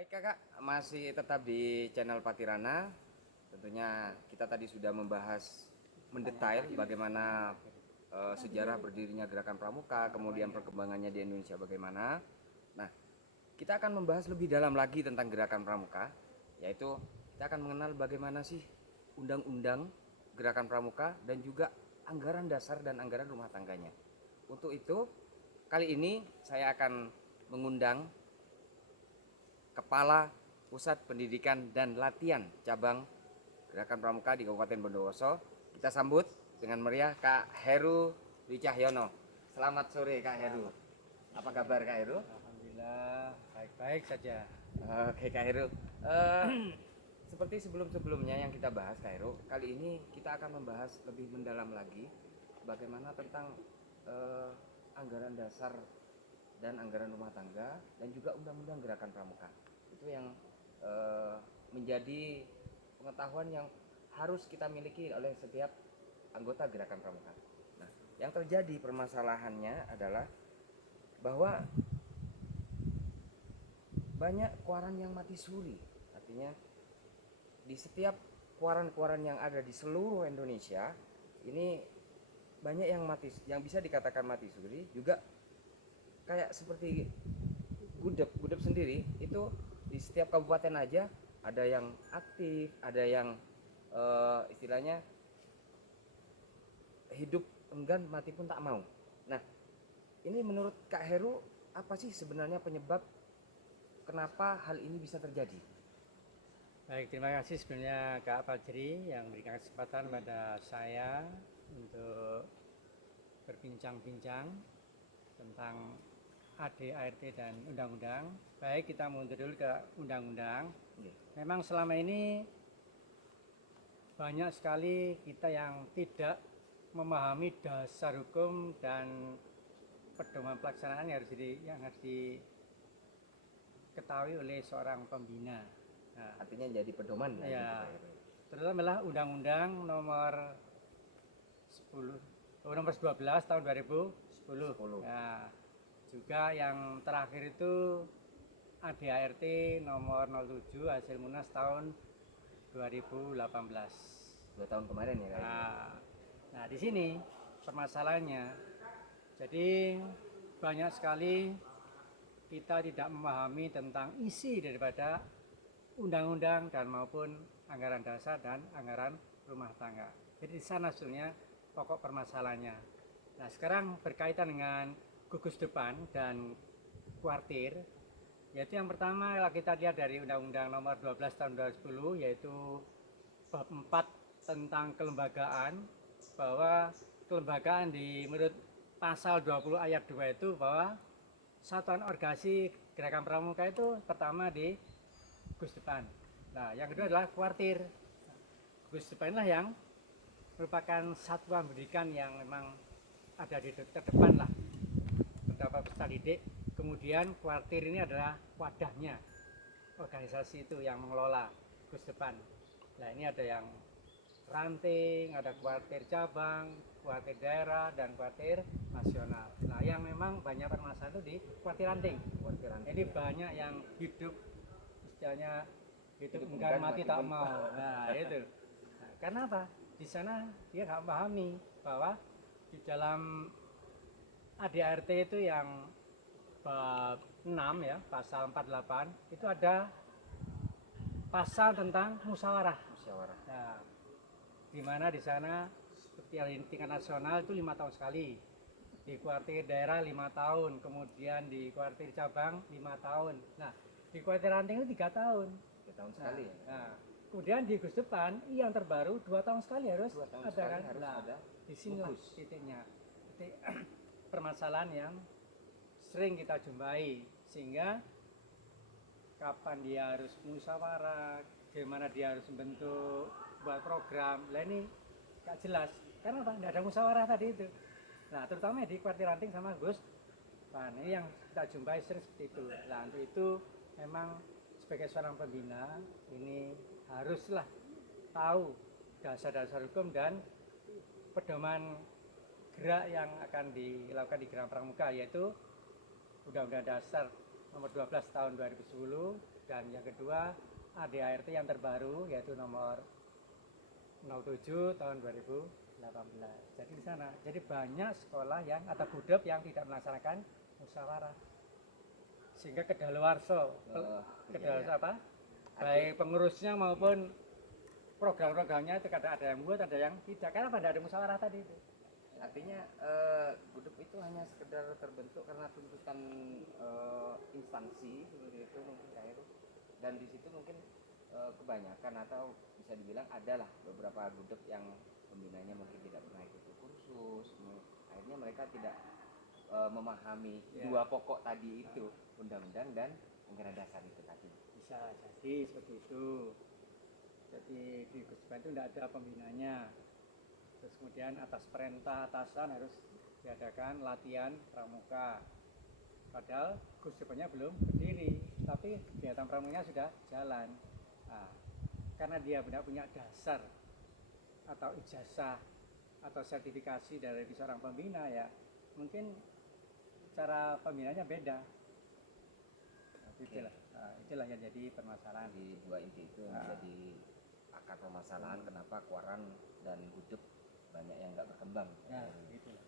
Baik kakak, masih tetap di channel Patirana. Tentunya kita tadi sudah membahas mendetail bagaimana sejarah berdirinya Gerakan Pramuka, kemudian perkembangannya di Indonesia bagaimana. Nah, kita akan membahas lebih dalam lagi tentang Gerakan Pramuka, yaitu kita akan mengenal bagaimana sih undang-undang Gerakan Pramuka dan juga anggaran dasar dan anggaran rumah tangganya. Untuk itu, kali ini saya akan mengundang Kepala Pusat Pendidikan dan Latihan Cabang Gerakan Pramuka di Kabupaten Bondowoso. Kita sambut dengan meriah Kak Heru Wicahyono. Selamat sore Kak Heru. Apa kabar Kak Heru? Alhamdulillah baik-baik saja. Oke Kak Heru. Seperti sebelum-sebelumnya yang kita bahas Kak Heru, kali ini kita akan membahas lebih mendalam lagi bagaimana tentang anggaran dasar dan anggaran rumah tangga dan juga undang-undang Gerakan Pramuka. Itu yang menjadi pengetahuan yang harus kita miliki oleh setiap anggota Gerakan Pramuka. Nah, yang terjadi permasalahannya adalah bahwa banyak kuaran yang mati suri. Artinya di setiap kuaran-kuaran yang ada di seluruh Indonesia ini banyak yang mati, yang bisa dikatakan mati suri, juga kayak seperti gudeg sendiri itu di setiap kabupaten aja ada yang aktif, ada yang istilahnya hidup enggan mati pun tak mau. Nah, ini menurut Kak Heru apa sih sebenarnya penyebab kenapa hal ini bisa terjadi? Baik, terima kasih sebenarnya Kak Fajri yang memberikan kesempatan pada saya untuk berbincang-bincang tentang ADART dan undang-undang. Baik, kita mundur dulu ke undang-undang. Memang selama ini banyak sekali kita yang tidak memahami dasar hukum dan pedoman pelaksanaan yang harus diketahui oleh seorang pembina. Nah, artinya jadi pedoman ya, terutama adalah Undang-Undang nomor 12 tahun 2010. Nah, juga yang terakhir itu ADART nomor 07 hasil Munas tahun 2018. 2 tahun kemarin ya Kak? Nah, di sini permasalahannya, jadi banyak sekali kita tidak memahami tentang isi daripada undang-undang dan maupun anggaran dasar dan anggaran rumah tangga. Jadi di sana sebenarnya pokok permasalahannya. Nah, sekarang berkaitan dengan gugus depan dan kuartir, yaitu yang pertama kalau kita lihat dari Undang-Undang nomor 12 tahun 2010, yaitu bab 4 tentang kelembagaan, bahwa kelembagaan menurut pasal 20 ayat 2 itu bahwa satuan organisasi Gerakan Pramuka itu pertama di gugus depan. Nah, yang kedua adalah kuartir. Gugus depan lah yang merupakan satuan pendidikan yang memang ada di terdepan lah, beberapa peserta didik. Kemudian kuartir ini adalah wadahnya, organisasi itu yang mengelola gugus depan. Nah, ini ada yang ranting, ada kuartir cabang, kuartir daerah, dan kuartir nasional. Nah, yang memang banyak permasalahan itu di kuartir ranting. Ini banyak yang hidup istilahnya hidup enggan mati tak mau. Nah, itu. Nah, karena apa? Di sana dia nggak memahami bahwa di dalam ADART itu yang bab 6 ya, pasal 48 itu ada pasal tentang musyawarah. Nah, di mana di sana seperti yang di tingkat nasional itu 5 tahun sekali, di kuartir daerah 5 tahun, kemudian di kuartir cabang 5 tahun. Nah, di kuartir ranting itu 3 tahun. 3 tahun sekali. Nah, kemudian di gugus depan yang terbaru 2 tahun sekali harus 2 tahun ada sekali kan? harus Nah, ada. di sinilah titiknya. Titik permasalahan yang sering kita jumpai, sehingga kapan dia harus musyawarah, gimana dia harus membentuk buat program, lah ini gak jelas. Karena apa? Nggak ada musyawarah tadi itu. Nah, terutama di kuartir ranting sama Gus. Nah, ini yang kita jumpai sering seperti itu. Nah, untuk itu memang sebagai seorang pembina ini haruslah tahu dasar-dasar hukum dan pedoman gerak yang akan dilakukan di Gerakan Pramuka, yaitu Undang-Undang Dasar nomor 12 tahun 2010 Dan yang kedua ADART yang terbaru yaitu nomor 07 tahun 2018. Jadi di sana, jadi banyak sekolah yang atau budep yang tidak melaksanakan musyawarah, sehingga kedaluarsa, kedaluarsa apa? Baik pengurusnya maupun program-programnya itu kadang ada yang buat, ada yang tidak. Karena pada ada musyawarah tadi itu. Artinya budep itu hanya sekedar terbentuk karena tuntutan instansi seperti itu mungkin Kak Heru. Dan di situ mungkin kebanyakan atau bisa dibilang adalah beberapa budep yang pembinanya mungkin tidak pernah ikut kursus, akhirnya mereka tidak memahami dua pokok tadi itu, undang-undang dan anggaran dasar itu tadi. Bisa jadi seperti itu. Jadi di Gusdepan itu tidak ada pembinanya. Terus kemudian atas perintah atasan harus diadakan latihan pramuka. Padahal Gusdepannya belum berdiri, tapi kegiatan pramukanya sudah jalan. Nah, karena dia tidak punya dasar atau ijazah atau sertifikasi dari seorang pembina, ya mungkin cara pembinanya beda. Nah, itulah yang jadi permasalahan. Di dua inti itu menjadi akar permasalahan kenapa Kuaran dan budep banyak yang nggak berkembang. Nah, itulah.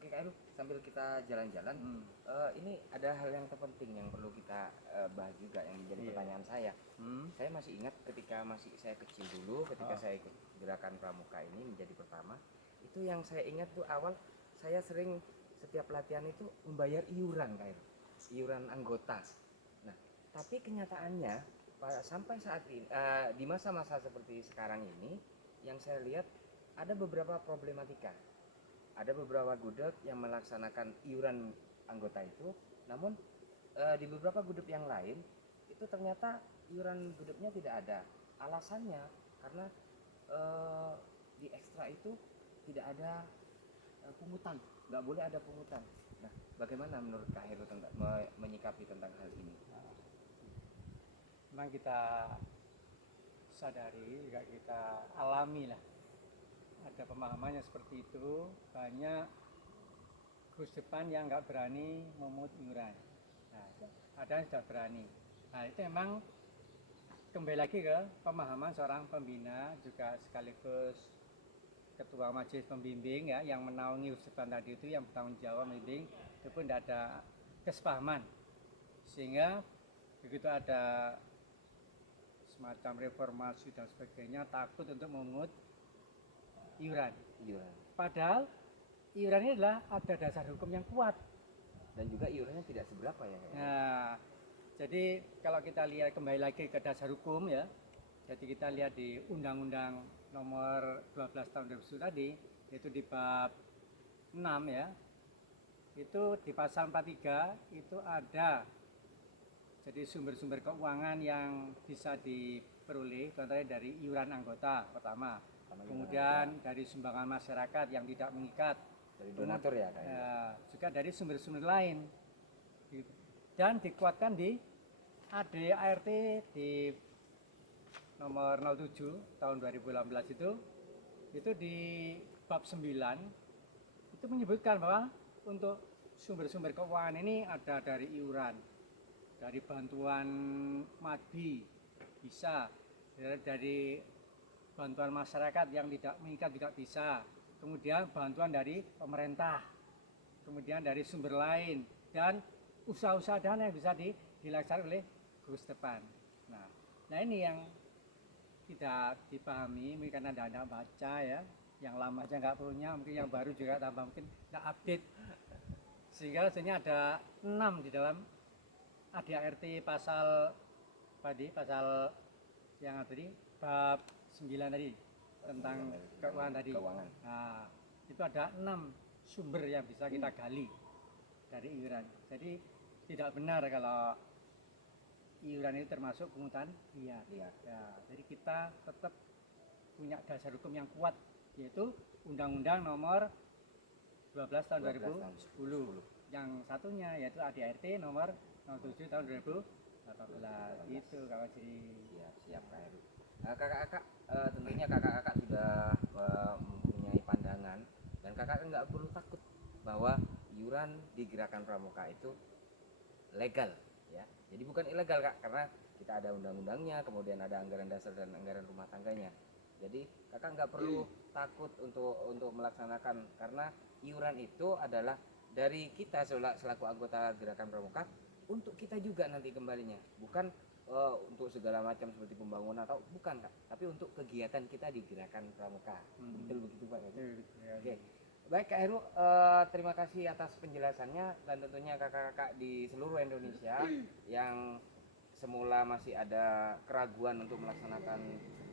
Oke Kak Heru, sambil kita jalan-jalan, ini ada hal yang terpenting yang perlu kita bahas juga yang menjadi pertanyaan saya. Saya masih ingat ketika masih saya kecil dulu, ketika saya ikut gerakan pramuka ini menjadi pertama, itu yang saya ingat tuh awal saya sering setiap pelatihan itu membayar iuran Kak Heru, iuran anggota. Nah, tapi kenyataannya sampai saat ini di masa-masa seperti sekarang ini, yang saya lihat ada beberapa problematika. Ada beberapa gudeg yang melaksanakan iuran anggota itu, namun di beberapa gudeg yang lain itu ternyata iuran gudegnya tidak ada. Alasannya karena di ekstra itu tidak ada pungutan, nggak boleh ada pungutan. Nah, bagaimana menurut Kak Heru menyikapi tentang hal ini? Memang kita sadari, juga kita alami lah. Ada pemahamannya seperti itu, banyak Gusdepan yang nggak berani memungut iuran. Nah, ada yang sudah berani. Nah, itu memang kembali lagi ke pemahaman seorang pembina, juga sekaligus ketua majelis pembimbing ya, yang menaungi Gusdepan tadi itu, yang bertanggung jawab membimbing, itu pun tidak ada kesepahaman. Sehingga begitu ada semacam reformasi dan sebagainya, takut untuk memungut iuran. Padahal iuran ini adalah ada dasar hukum yang kuat dan juga iurannya tidak seberapa ya. Nah, jadi kalau kita lihat kembali lagi ke dasar hukum ya, jadi kita lihat di Undang-Undang Nomor 12 Tahun 2000 tadi, yaitu di bab 6 ya, itu di pasal 43 itu ada jadi sumber-sumber keuangan yang bisa diperoleh, contohnya dari iuran anggota pertama. Kemudian dari sumbangan masyarakat yang tidak mengikat, dari donatur ya, juga dari sumber-sumber lain, dan dikuatkan di ADART di nomor 07 tahun 2018 itu di bab 9 itu menyebutkan bahwa untuk sumber-sumber keuangan ini ada dari iuran, dari bantuan madbi, bisa dari bantuan masyarakat yang tidak mengikat juga bisa, kemudian bantuan dari pemerintah, kemudian dari sumber lain, dan usaha-usaha dana yang bisa dilaksanakan oleh Gusdepan. Nah ini yang tidak dipahami, mungkin karena tidak baca ya, yang lama aja nggak punya, mungkin yang baru juga tambah mungkin nggak update, sehingga sebenarnya ada 6 di dalam ADART pasal yang tadi bab 9 tadi tentang keuangan tadi. Nah, itu ada 6 sumber yang bisa kita gali dari iuran. Jadi tidak benar kalau iuran itu termasuk pungutan liar. Ya, jadi kita tetap punya dasar hukum yang kuat, yaitu Undang-Undang Nomor 12 Tahun 2010. Yang satunya yaitu ADART Nomor 07 Tahun 2018. Itu kalau jadi siap Kak Heru. Kakak-kakak tentunya kakak-kakak sudah mempunyai pandangan, dan kakak nggak perlu takut bahwa iuran di gerakan pramuka itu legal ya. Jadi bukan ilegal Kak, karena kita ada undang-undangnya, kemudian ada anggaran dasar dan anggaran rumah tangganya. Jadi kakak nggak perlu takut untuk melaksanakan, karena iuran itu adalah dari kita selaku anggota Gerakan Pramuka untuk kita juga nanti kembalinya, bukan untuk segala macam seperti pembangunan atau bukan kak, tapi untuk kegiatan kita di Gerakan Pramuka. Betul begitu pak? Oke. Baik Kak Heru, terima kasih atas penjelasannya, dan tentunya kakak-kakak di seluruh Indonesia yang semula masih ada keraguan untuk melaksanakan,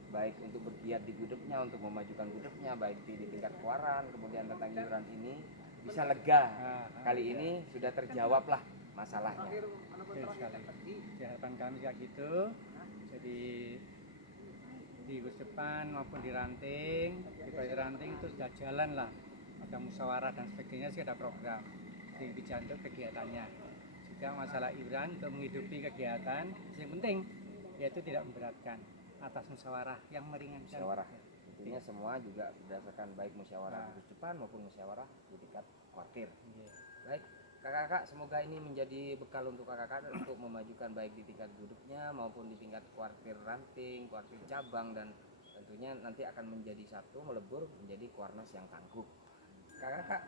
baik untuk bergiat di gudegnya, untuk memajukan gudegnya, baik di tingkat keluaran, kemudian tentang iuran ini bisa lega. Kali ini sudah terjawab lah masalahnya. Betul sekali. Harapan kami kayak gitu. Jadi di Gus depan maupun di Ranting, di Bali Ranting itu sudah jalan lah. Ada musyawarah dan sebagainya sih, ada program di jantung kegiatannya. Juga masalah iuran untuk menghidupi kegiatan, yang penting yaitu tidak memberatkan, atas musyawarah yang meringankan. Musyawarah tentunya semua juga berdasarkan baik musyawarah di Gus depan maupun musyawarah di tingkat kuartir. Baik kakak-kakak, semoga ini menjadi bekal untuk kakak-kakak untuk memajukan baik di tingkat gudegnya maupun di tingkat kuartir Ranting, kuartir cabang, dan tentunya nanti akan menjadi satu, melebur menjadi Kuarnas yang tangguh. Kakak-kakak,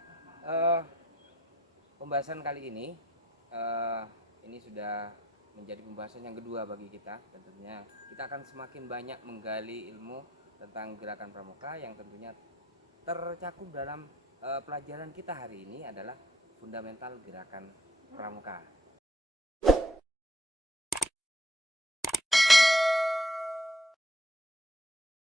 pembahasan kali ini sudah menjadi pembahasan yang kedua bagi kita, dan tentunya kita akan semakin banyak menggali ilmu tentang Gerakan Pramuka yang tentunya tercakup dalam pelajaran kita hari ini adalah fundamental Gerakan Pramuka.